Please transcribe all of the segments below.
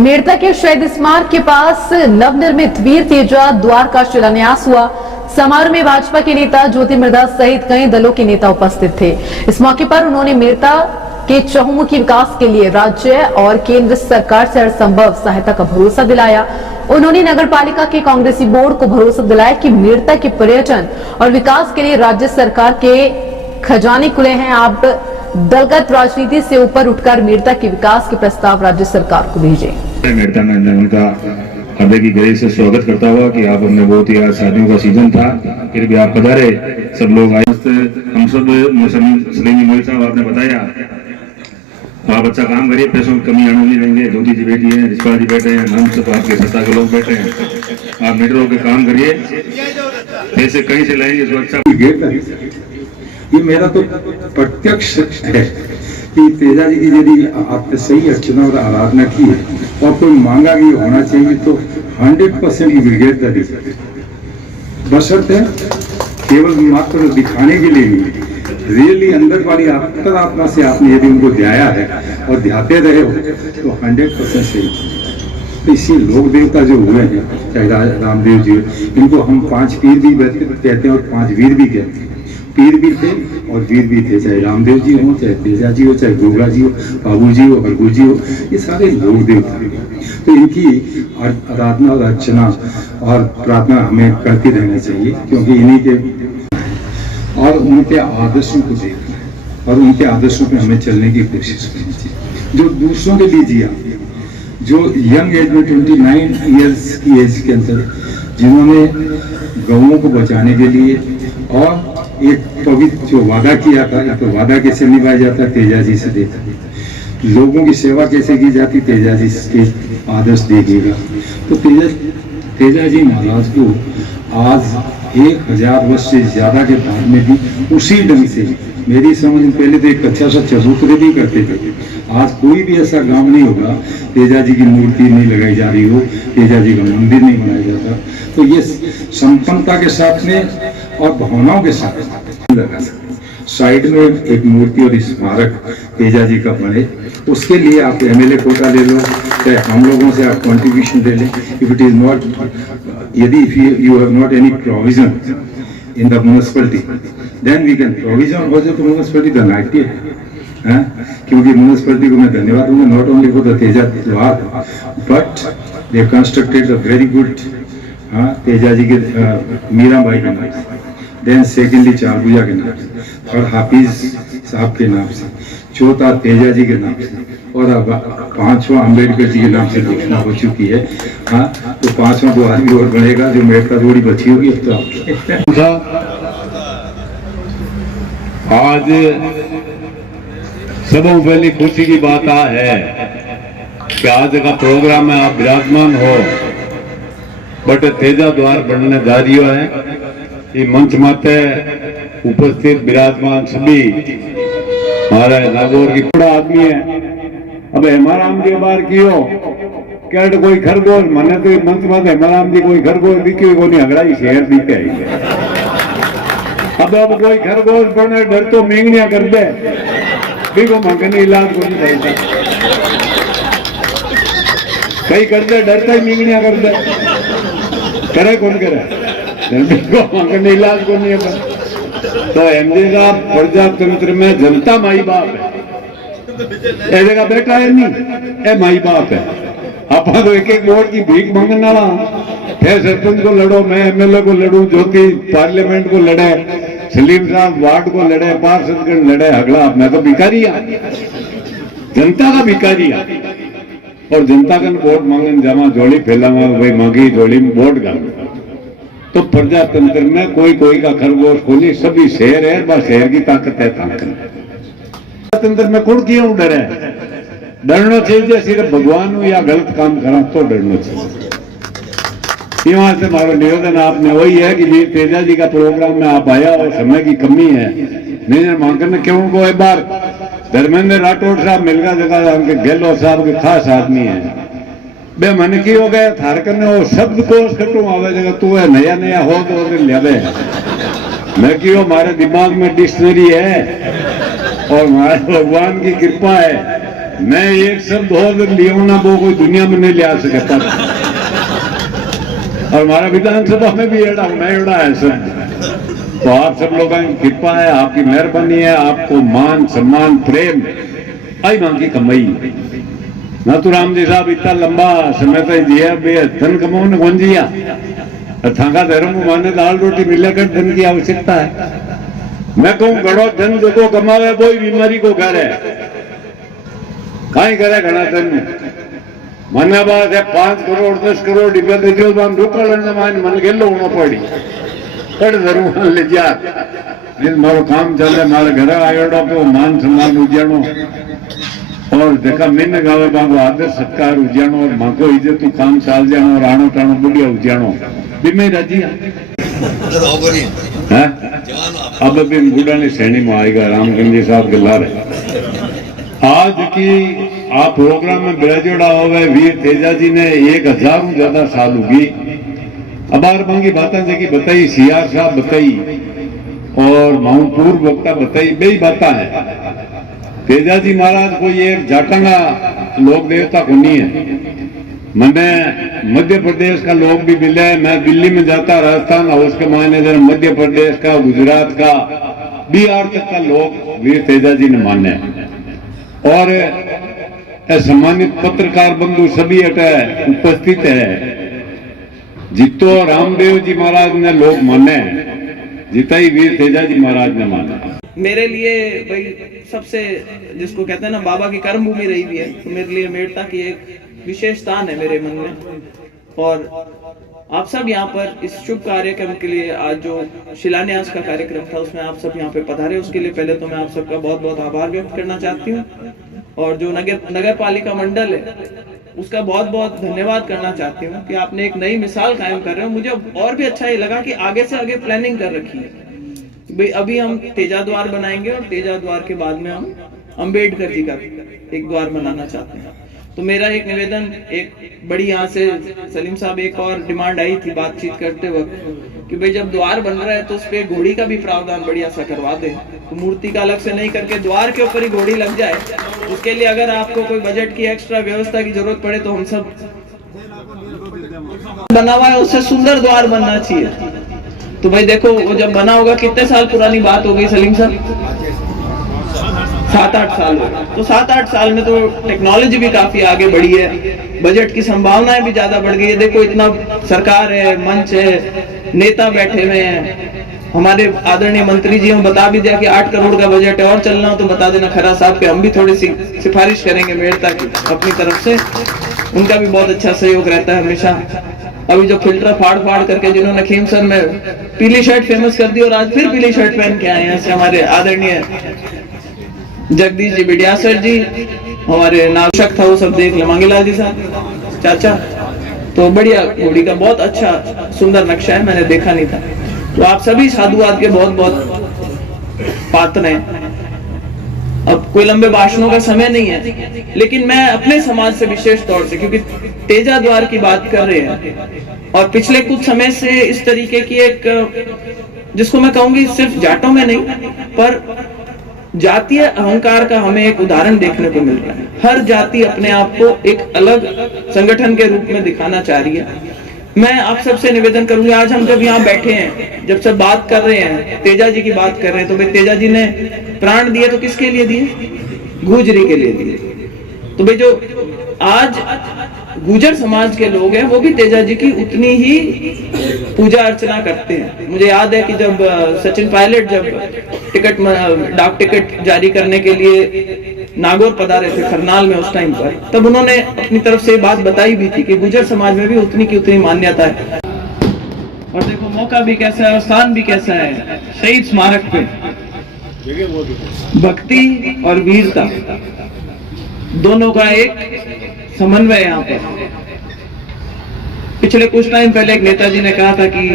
मेड़ता के शहीद स्मारक के पास नवनिर्मित वीर तेजा द्वार का शिलान्यास हुआ। समारोह में भाजपा के नेता ज्योति मृधा सहित कई दलों के नेता उपस्थित थे। इस मौके पर उन्होंने मेड़ता के चहुमुखी विकास के लिए राज्य और केंद्र सरकार से हर संभव सहायता का भरोसा दिलाया। उन्होंने नगर पालिका के कांग्रेसी बोर्ड को भरोसा दिलाया कि मेड़ता के पर्यटन और विकास के लिए राज्य सरकार के खजाने खुले हैं। आप दलगत राजनीति से ऊपर उठकर मेड़ता के विकास के प्रस्ताव राज्य सरकार को भेजे। मेड़ता में उनका हृदय की गहराई से स्वागत करता हुआ कि आप हमने बहुत ही आज शादियों का सीजन था, फिर भी आप पधारे, सब लोग आए। हम सब सलीमी मोहित साहब आपने बताया, आप अच्छा काम करिए, पैसों की कमी आने नहीं देंगे। ज्योति जी बैठी है, रिश्पा जी बैठे हैं, हम सब आपके सत्ता के लोग बैठे हैं। आप मेट्रो के काम करिए, पैसे कहीं से लाएंगे तो अच्छा। ये मेरा तो प्रत्यक्ष है कि तेजा जी की यदि आपने सही अर्चना और आराधना की है और कोई मांगा कि होना चाहिए तो 100% की ब्रिगेड दी बशर्ते केवल मात्र दिखाने के लिए नहीं, रियली अंदर वाली अंतरात्मा से आपने यदि उनको ध्याया है और ध्याते रहे हो तो 100% सही। तो इसी लोक देवता जो हुए हैं, चाहे रामदेव जी, इनको हम 5 पीर भी कहते हैं और 5 वीर भी कहते हैं। पीर भी थे और वीर भी थे, चाहे रामदेव जी हो, चाहे तेजा जी हो, चाहे गोगा जी हो, बाबू जी हो, हरगू जी हो, ये सारे लोक देवता हैं। तो इनकी आराधना और अर्चना और प्रार्थना हमें करती रहनी चाहिए, क्योंकि इन्हीं के और उनके आदर्शों को देखना है और उनके आदर्शों पे हमें चलने की कोशिश करनी चाहिए। जो दूसरों के लिए जिया, जो यंग एज में 29 ईयर्स की एज के अंदर जिन्होंने गौओं को बचाने के लिए और एक पवित्र जो वादा किया था, तो वादा कैसे निभाया जाता है तेजा जी से देखा, लोगों की सेवा कैसे की जाती तेजा जी के आदर्श देखिएगा। तो तेजा जी महाराज को आज 1000 वर्ष से ज्यादा के बाद में भी उसी ढंग से, मेरी समझ में पहले तो एक अच्छा सा चबूतरे भी करते थे, आज कोई भी ऐसा गांव नहीं होगा तेजा जी की मूर्ति नहीं लगाई जा रही हो, तेजा जी का मंदिर नहीं बनाया जाता। तो ये संपन्नता के साथ में और भावनाओं के साथ लगा साइड में एक मूर्ति और स्मारक तेजा जी का बने, उसके लिए आप एमएलए कोटा ले लो, चाहे हम लोगों से आप कंट्रीब्यूशन दे लें। इफ इट इज नॉट, यदि you have not any provision in the municipality, then we can provision हो जाए तो म्युनिसिपैलिटी द नाइट है, क्योंकि म्युनिसिपैलिटी को मैं धन्यवाद दूंगा, not only for the Teja Dwar but they constructed a very good Teja ji के मीराबाई के नाम से, देन सेकेंडली चारभुजा के नाम से, थर्ड हाफिज साहब के नाम से, चौथा तेजा जी के नाम से, और अब 5वां अम्बेडकर जी के नाम से घोषणा हो चुकी है। तो 5वां तो आदमी और बढ़ेगा, जो मेड़ता जोड़ी बची होगी अब तो आपकी। आज सबों पहली खुशी की बात है कि आज का प्रोग्राम में आप विराजमान हो, बट तेजा द्वार बनने जा रही है। ये मंच माते उपस्थित विराजमान सभी हमारे नागौर की बड़ा आदमी है। अब हमारा आम के बार कियो क्या कोई खरगोश मने तो मंच माते हमारा आम जी कोई खरगोश दिखी को नहीं, हगड़ा ही शहर दिखे। अब कोई खरगोश बने डर तो मेंगनिया कर दे, देखो मगने इलाज को नहीं करता, कई कर दे डरता ही मेंगनिया कर दे, करे कौन करे मगने इलाज को नहीं है। तो एमजे का प्रजातंत्र में जनता माई बाप है, ए जगह बेटा है नहीं, ए माई बाप है। आप तो एक एक वोट की भीख मांगने वाला, फिर सरपंच को लड़ो, मैं एमएलए को लड़ू, ज्योति पार्लियामेंट को लड़े, सलीम साहब वार्ड को लड़े, पार्षदगण लड़े, हगड़ा मैं तो भिखारी जनता का भिखारी और जनता का वोट मांगने जामा जोड़ी फैलावा भाई मांगी जोड़ी में वोट डालो। तो प्रजातंत्र में कोई कोई का खरगोश को नहीं, सभी शहर है, बस शहर की ताकत है। प्रजातंत्र में कौन क्यों डरे? डरना चाहिए सिर्फ भगवान हो या गलत काम करा तो डरना चाहिए। यहाँ से हमारा निवेदन आपने वही है कि जी तेजा जी का प्रोग्राम में आप आया और समय की कमी है, नहीं मांगने क्यों को एक बार धर्मेंद्र राठौड़ साहब मिलगा जगह गहलोत साहब के खास आदमी है, बे मन की हो गए थार करने वो शब्द कोश कटू आवे जगह तू है नया नया हो तो ले मैं की हमारे दिमाग में डिक्शनरी है और हमारे भगवान की कृपा है मैं एक शब्द और लिया ना वो कोई दुनिया में नहीं ले आ सकता। और हमारा विधानसभा में भी एड़ा मैं एड़ा है सब। तो आप सब लोगों की कृपा है, आपकी मेहरबानी है, आपको मान सम्मान प्रेम आई मांगी कमाई नाथूराम जी साहब इतना लंबा समय तक जिया बे धन कमाओ ने कौन जिया थाका धर्म माने दाल रोटी मिले कर धन की आवश्यकता है। मैं कहूँ घड़ो धन जो कमावे वो ही बीमारी को घर है कहीं करे घना धन मन बात है 5 करोड़ 10 करोड़ डिब्बा दे दियो ढोका लड़ने मान मन गेलो होना पड़ी कड़ जरूर ले जा जिस मारो काम चले मारे घर आयो तो मान सम्मान उजाणो और देखा मैंने गावे बाबू आदर सत्कार उजाणो और मां को इज्जत काम चाल जानो और आनो टाणो बुढ़िया उजाणो भी मैं राजी है अब भी बूढ़ा ने श्रेणी में आएगा रामगंज जी साहब के लारे आज की आप प्रोग्राम में बिराजोड़ा हुआ वीर तेजा जी ने 1000 ज्यादा साल होगी अबार मांगी बातें जैसी बताई सीआर साहब बताई और माउंट पूर्व वक्ता बताई बे बात है। तेजा जी महाराज कोई एक जाटंगा लोक देवता को नहीं है। मैंने मध्य प्रदेश का लोग भी मिले, मैं दिल्ली में जाता राजस्थान हाउस के मैनेजर मध्य प्रदेश का गुजरात का बिहार तक का लोग वीर तेजा जी ने माने और सम्मानित पत्रकार बंधु सभी अटे उपस्थित है। जितो रामदेव जी महाराज ने लोग माने जितना ही वीर तेजा जी महाराज ने माना। मेरे लिए भाई सबसे जिसको कहते हैं ना बाबा की कर्म भूमि रही भी है, तो मेरे लिए मेड़ता की एक विशेष स्थान है मेरे मन में। और आप सब यहाँ पर इस शुभ कार्यक्रम के लिए आज जो शिलान्यास का कार्यक्रम था उसमें आप सब यहाँ पे पधारे, उसके लिए पहले तो मैं आप सबका बहुत बहुत आभार व्यक्त करना चाहती हूँ। और जो नगर पालिका मंडल है उसका बहुत बहुत धन्यवाद करना चाहती हूँ कि आपने एक नई मिसाल कायम कर रहे हो। मुझे और भी अच्छा ये लगा कि आगे से आगे प्लानिंग कर रखी है भाई। अभी हम तेजा द्वार बनाएंगे और तेजा द्वार के बाद में हम अंबेडकर जी का एक द्वार बनाना चाहते हैं। तो मेरा एक निवेदन, एक बड़ी यहाँ से सलीम साहब एक और डिमांड आई थी बातचीत करते वक्त कि भाई जब द्वार बन रहा है तो उस पे घोड़ी का भी प्रावधान बढ़िया सा करवा दे। तो मूर्ति का अलग से नहीं करके द्वार के ऊपर ही घोड़ी लग जाए। उसके लिए अगर आपको कोई बजट की एक्स्ट्रा व्यवस्था की जरूरत पड़े तो हम सब बना हुआ है, उससे सुंदर द्वार बनना चाहिए। तो भाई देखो वो जब बना होगा, कितने साल पुरानी बात हो गई सलीम साहब? 7-8 साल हो गए। तो 7-8 साल में तो टेक्नोलॉजी भी काफी आगे बढ़ी है, बजट की संभावनाएं भी ज्यादा बढ़ गई है। देखो इतना सरकार है, मंच है, नेता बैठे हुए हैं। हमारे आदरणीय मंत्री जी हम बता भी दिया कि 8 करोड़ का बजट है और चलना हो तो बता देना खरा साहब के, हम भी थोड़ी सी सिफारिश करेंगे मेड़ता की अपनी तरफ से। उनका भी बहुत अच्छा सहयोग रहता है हमेशा। अभी जो फिल्टर फाड़ करके जिन्होंने खीमसर में पीली शर्ट फेमस कर दी और आज फिर पीली शर्ट पहन के आए हैं हमारे आदरणीय जगदीश जी बिडियासर जी, हमारे नावशक था वो सब देख ले, मांगीलाल जी साहब चाचा। तो बढ़िया घोड़ी का बहुत अच्छा सुंदर नक्शा है, मैंने देखा नहीं था। तो आप सभी साधुवाद के बहुत बहुत पात्र हैं। अब कोई लंबे भाषणों का समय नहीं है, लेकिन मैं अपने समाज से विशेष तौर से, क्योंकि तेजा द्वार की बात कर रहे हैं और पिछले कुछ समय से इस तरीके की एक, जिसको मैं कहूंगी सिर्फ जाटों में नहीं पर जातीय अहंकार का हमें एक उदाहरण देखने को मिल रहा है। हर जाति अपने आप को एक अलग संगठन के रूप में दिखाना चाह रही है। मैं आप सबसे निवेदन करूंगा, आज हम जब यहाँ बैठे हैं, जब सब बात कर रहे हैं, तेजा जी की बात कर रहे हैं, तो भाई तेजा जी ने प्राण दिए तो किसके लिए दिए? गुजरी के लिए दिए। तो भाई जो आज गुजर समाज के लोग हैं वो भी तेजा जी की उतनी ही पूजा अर्चना करते हैं। मुझे याद है कि जब सचिन पायलट जब डाक टिकट जारी करने के लिए नागौर पधारे थे खरनाल में उस टाइम पर, तब उन्होंने अपनी तरफ से बात बताई भी थी कि गुजर समाज में भी उतनी की उतनी मान्यता है। और देखो मौका भी कैसा है और स्थान भी कैसा है, शहीद स्मारक पे भक्ति और वीरता दोनों का एक समन्वय यहाँ पर। पिछले कुछ टाइम पहले एक नेताजी ने कहा था कि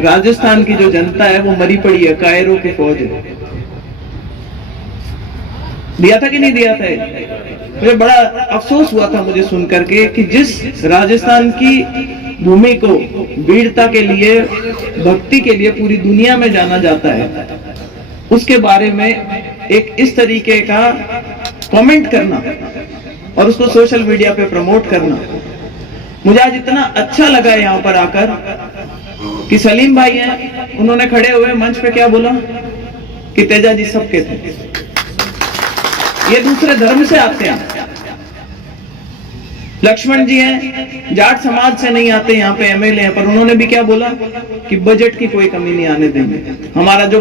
राजस्थान की जो जनता है वो मरी पड़ी है, कायरों की फौज है। दिया था कि नहीं दिया था? मुझे बड़ा अफसोस हुआ था मुझे सुनकर के कि जिस राजस्थान की भूमि को वीरता के लिए, भक्ति के लिए पूरी दुनिया में जाना जाता है, उसके बारे में एक इस तरीके का कमेंट करना और उसको सोशल मीडिया पे प्रमोट करना। मुझे आज इतना अच्छा लगा यहाँ पर आकर कि सलीम भाई हैं, उन्होंने खड़े हुए मंच पे क्या बोला कि तेजा जी सबके थे, ये दूसरे धर्म से आते हैं। लक्ष्मण जी हैं, जाट समाज से नहीं आते, यहाँ पे एमएलए हैं, पर उन्होंने भी क्या बोला कि बजट की कोई कमी नहीं आने देंगे। हमारा जो